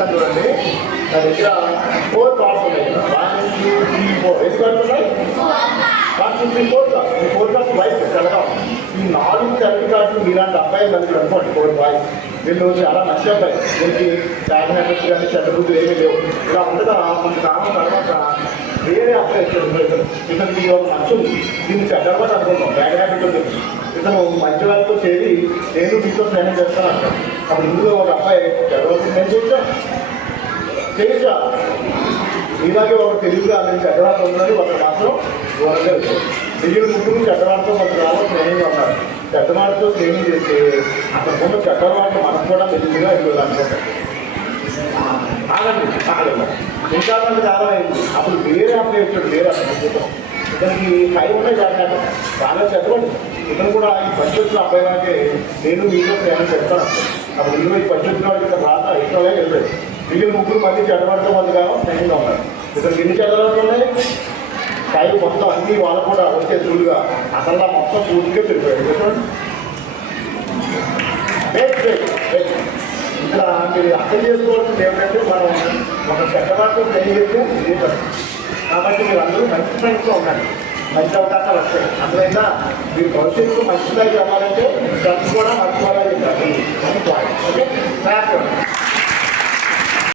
చూపిస్తాను చూడండి. నా దగ్గర 4 కార్డ్స్ ఉన్నాయి. 1 2 3 4 ఎన్ని కార్డ్స్ ఉన్నాయి? 1 2 3 4 కార్డ్స్. ఈ 4 కార్డ్స్ వైఫ్ తెల్లగా. ఈ 4 తెల్ల కార్డ్స్ మీలాంటి అబ్బాయి కలిసి అనుకోండి 4 బాయ్స్. వీళ్ళు చాలా మంచి అబ్బాయి. వీళ్ళకి బ్యాడ్ హ్యాబిట్స్ కానీ చెడ్డ బుద్ధులు ఏమీ లేవు. ఇలా ఉండగా కొంతకాలం తర్వాత వేరే అబ్బాయి వచ్చాడు. ఇతనికి ఒక మంచి ఉంది. దీన్ని చెడ్డ అలవాటు అనుకుంటాం, బ్యాడ్ హ్యాబిట్ ఉంది. ఇతను మంచి వాళ్ళతో చేరి నేను మీతో స్నేహం చేస్తాను అంటాను. అప్పుడు ఇందులో ఒక అబ్బాయి చెడ్డవాళ్ళతో నేను చేయొచ్చా ఇలాగే ఒక తెలుగుగా నేను చెడ్డవాళ్ళతో ఉన్నది ఒక మాత్రం దూరంగా వచ్చాడు. తెలుగు ముగ్గురు చెడ్డవాళ్ళతో కొంతకాలం స్నేహంగా ఉన్నారు. చెడ్డవాళ్ళతో స్నేహం చేస్తే అక్కడ చెడ్డవాళ్ళు మనకు కూడా తెలుగుగా ఇవ్వాలి అనుకుంటాం. ఆగండి ఆగలేదు ఇంకా మంది చాలా అయింది. అప్పుడు వేరే అబ్బాయి వచ్చాడు. వేరే అబ్బాయి ఇతనికి 5 ఉన్నాయి కాదు, చాలా చెడ్డవాడు. ఇతను కూడా ఈ పంచొచ్చిన అబ్బాయి లాగే నేను మీతో స్నేహం చెప్తాను. అప్పుడు ఇందులో ఈ పంచొచ్చిన వాడికి ఇక్కడ రాత ఎక్కువగా వెళ్ళాడు. మిగిలిన ముగ్గురు మంది చెడ్డవాడితో మంది కావడం స్నేహంగా ఉన్నారు. ఇతనికి ఎన్ని చెడ్డవాళ్ళు ఉన్నాయి? 5 మొత్తం అన్ని వాళ్ళు కూడా వచ్చే చూలుగా అసలు మొత్తం పూర్తిగా తిరిగిపోయాడు. ఇక్కడ మీరు అర్థం చేసుకోవాల్సింది ఏమిటంటే మనం ఒక చెడ్డవాళ్ళతో స్నేహం చేస్తే ఇది కాబట్టి మీరు అందరూ మంచి ఫ్రెండ్స్లో ఉండండి. మంచి అవకాశాలు వస్తాయి. అందువల్ల మీరు భవిష్యత్తు మంచి స్థాయికి రావాలంటే ఫ్రెండ్స్ కూడా మంచి వాళ్ళ చెప్పాలి అని పాయింట్. ఓకే.